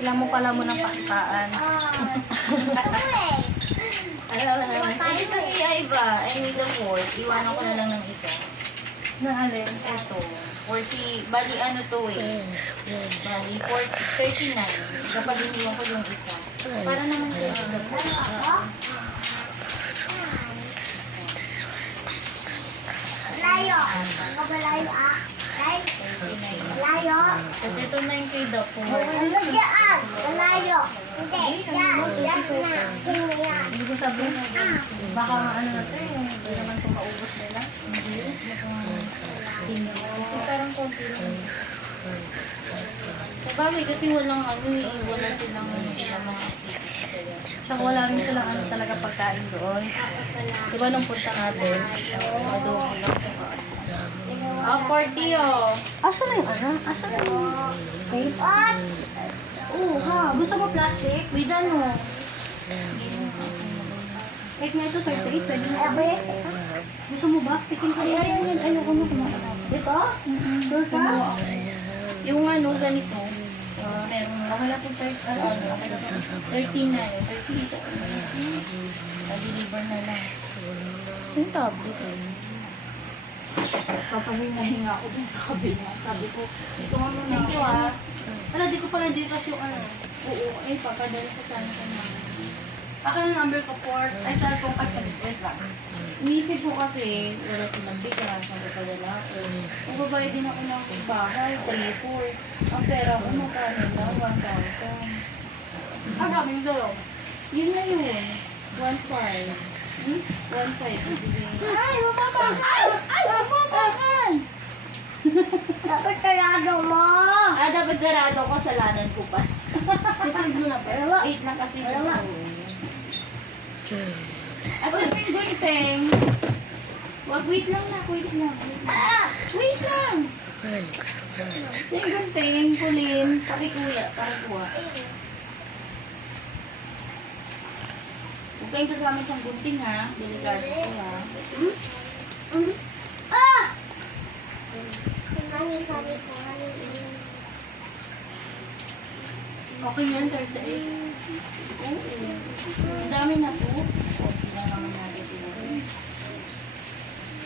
Ilang mo pala mo ng pakitaan. Alam mo naman. Eh, sa iba, I need the fourth. Iwanan ko na lang ng isa. Na alin? Eto. 40, bali ano to eh. Bali, 39. Kapag iniwan ko yung isa. Para naman kayo. Layo. Kabalayo ah. Layo. Kasi ito na yung kay the four. Diyan. Malayo. Hindi. Yan. Yan na. Yan. Hindi ko sabihin. Baka ano na ito eh. Hindi naman ito maubos nila. Hindi. Kasi parang konti lang. Sabagay kasi walang ano eh. Wala silang mga activity. Saka wala rin silang ano talaga pagkain doon. Diba nung punta natin? Adobo lang. 40 oh. Asa na yung ano? Asa na yung tape? Oo ha. Gusto mo plastic? With ano? Cake na ito, 38. Pwede na. Gusto mo ba? Pikin ko rin. Ayoko mo kumain. Ito? Sure ka? Yung ano, ganito. Meron Wala po 39. 13 na yun. 13 ito. Deliver na lang. Yung tablet eh. Papahinga ako dun sa kabila. Sabi ko, ito nga muna Thank you ako. ah. Wala, di ko pala Gcash yung ano. Oo, ay papadala ko sana sa mga. Ako yung number ko, Port. Ay, cellphone ka. Wait lang. Inisip ko kasi, wala silang bigas, nagpapadala ako. Magbabayad din ako ng bahay, 3-4. Ang pera ko, magkano na? 1,000. Ang sabi nito. Yun na yun. 1,500. 1,500. Ay, mapapakan! Ay, mapapakan! Dapat karado mo. Dapat sarado ko, salanan ko pa. Ito mo na pa. 8 na kasi dito. Asan yung gunting? Wait lang na, wait lang. Wait lang! Yung gunting, pulin, pakikuya, pakikuha. Huwag kayong kasama siyang gunting ha, delikado ko ha. Okay yan, 38. Oo. Ang dami na po. Okay na naman natin sila.